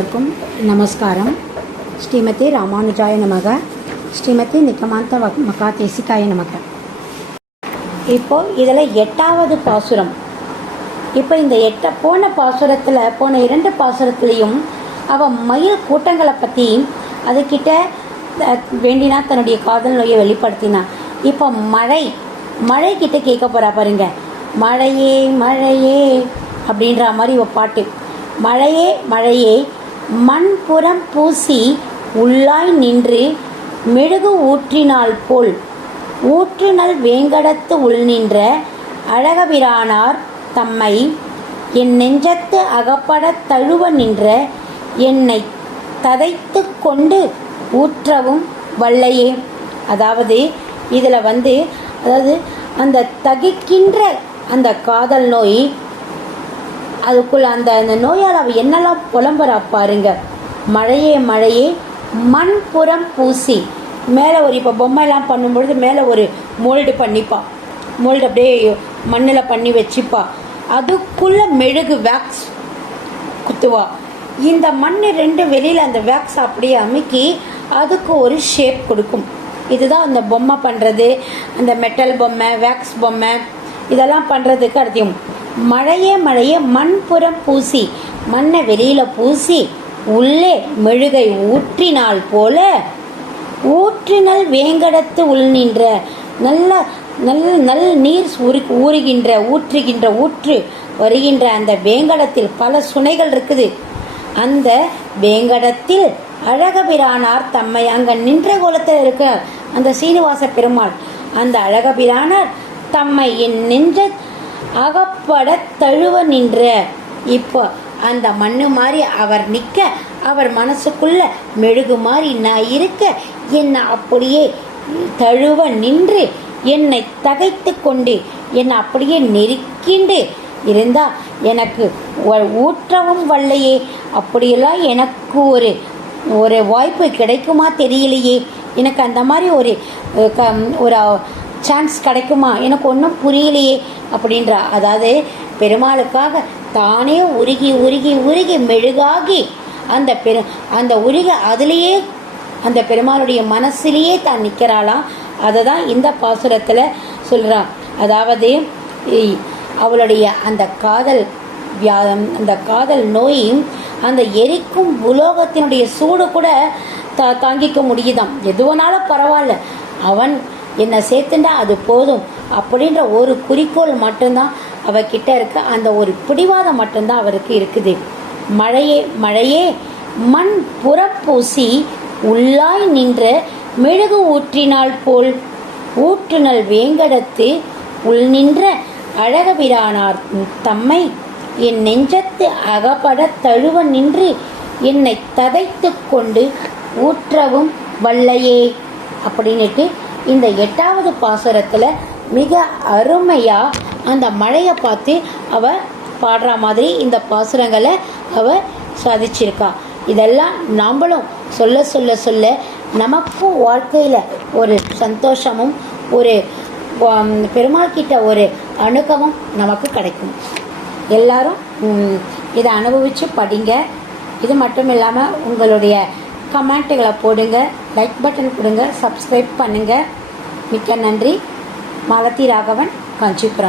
எல்லோருக்கும் நமஸ்காரம். ஸ்ரீமதி ராமானுஜாய நமக. ஸ்ரீமதி நிக்கமாந்த மகா தேசிகாய நமக. இப்போ இதில் எட்டாவது பாசுரம். இப்போ இந்த எட்ட போன பாசுரத்தில் போன இரண்டு பாசுரத்துலேயும் அவன் மயில் கூட்டங்களை பற்றி அதுக்கிட்ட வேண்டினா தன்னுடைய காதல் நோயை வெளிப்படுத்தினான் இப்போ மழை மழை கிட்ட கேட்க போகிறா பாருங்க. மழையே மழையே அப்படின்ற மாதிரி ஒரு பாட்டு. மழையே மழையே மண்புறம் பூசி உள்ளாய் நின்று மெழுகு ஊற்றினால் போல் ஊற்றுநல் வேங்கடத்து உள் நின்ற அழகபிரானார் தம்மை என் நெஞ்சத்து அகப்படத் தழுவ நின்ற என்னை ததைத்து கொண்டு ஊற்றவும் வல்லையே. அதாவது இதில் வந்து அதாவது அந்த தகிக்கின்ற அந்த காதல் நோய் அதுக்குள்ள அந்த அந்த நோயால் அவள் என்னெல்லாம் புலம்புறா பாருங்க. மழையே மழையே மண் புறம் பூசி. மேலே ஒரு இப்போ பொம்மைலாம் பண்ணும்பொழுது மேலே ஒரு மோல்டு பண்ணிப்பா. மோல்டு அப்படியே மண்ணில் பண்ணி வச்சுப்பா. அதுக்குள்ளே மெழுகு வேக்ஸ் குத்துவா. இந்த மண் ரெண்டு வெளியில் அந்த வேக்ஸ் அப்படியே அமுக்கி அதுக்கு ஒரு ஷேப் கொடுக்கும். இதுதான் அந்த பொம்மை பண்ணுறது அந்த மெட்டல் பொம்மை வேக்ஸ் பொம்மை இதெல்லாம் பண்ணுறதுக்கு அடுத்தையும் மழையே மழையே மண் புறம் பூசி மண்ணை வெளியில் பூசி உள்ளே மெழுகை ஊற்றினால் போல ஊற்றினல் வேங்கடத்து உள் நின்ற நல்ல நல்ல நல் நீர் ஊறி ஊறுகின்ற ஊற்றுகின்ற ஊற்று வருகின்ற அந்த வேங்கடத்தில் பல சுனைகள் இருக்குது. அந்த வேங்கடத்தில் அழகபிரானார் தம்மை அங்கே நின்ற கோலத்தில் இருக்கிறார். அந்த சீனிவாச பெருமாள் அந்த அழகபிரானார் தம்மை என் நெஞ்ச அகப்பட தழுவ நின்ற. இப்போ அந்த மண்ணு மாதிரி அவர் நிற்க அவர் மனசுக்குள்ள மெழுகு மாதிரி நான் இருக்க என்னை அப்படியே தழுவ நின்று என்னை தகைத்து கொண்டு என்னை அப்படியே நெருக்கிண்டு இருந்தால் எனக்கு ஊற்றவும் வல்லையே. அப்படியெல்லாம் எனக்கு ஒரு ஒரு வாய்ப்பு கிடைக்குமா தெரியலையே. எனக்கு அந்த மாதிரி ஒரு க- ஒரு சான்ஸ் கிடைக்குமா? எனக்கு ஒன்றும் புரியலையே. அப்படின்றா. அதாவது பெருமாளுக்காக தானே உருகி உருகி உருகி மெழுகாகி அந்த பெரு அந்த உருகி அதுலேயே அந்த பெருமாளுடைய மனசிலேயே தான் நிற்கிறாளாம் அதை தான் இந்த பாசுரத்தில் சொல்கிறான் அதாவது அவளுடைய அந்த காதல் வியா- அந்த காதல் நோய் அந்த எரிக்கும் உலோகத்தினுடைய சூடு கூட தா தாங்கிக்க முடியுதாம். எதுவனாலும் பரவாயில்ல. அவன் என்னை சேர்த்துண்டா அது போதும். அப்படின்ற ஒரு குறிக்கோள் மட்டும்தான் அவகிட்ட இருக்க. அந்த ஒரு பிடிவாதம் மட்டும்தான் அவருக்கு இருக்குது. மழையே மழையே மண் புறப்பூசி உள்ளாய் நின்ற மெழுகு ஊற்றினால் போல் ஊற்றுநல் வேங்கடத்து உள் நின்ற அழகபிரானார் தம்மை என் நெஞ்சத்து அகப்பட தழுவ நின்று என்னை ததைத்து கொண்டு ஊற்றவும் வல்லையே அப்படின்னுட்டு இந்த எட்டாவது பாசுரத்தில் மிக அருமையாக அந்த மழையை பார்த்து அவ பாடுற மாதிரி இந்த பாசுரங்களை அவ சாதிச்சிருக்கா. இதெல்லாம் நம்மளும் சொல்ல சொல்ல சொல்ல நமக்கும் வாழ்க்கையில் ஒரு சந்தோஷமும் ஒரு பெருமாள் கிட்ட ஒரு அனுகவம் நமக்கு கிடைக்கும். எல்லாரும் இதை அனுபவித்து படிங்க. இது மட்டும் இல்லாமல் உங்களுடைய கமெண்ட்டுகளை போடுங்க லைக் பட்டன் கொடுங்க சப்ஸ்கிரைப் பண்ணுங்கள் மிக்க நன்றி. மாலதி ராகவன் காஞ்சிபுரம்.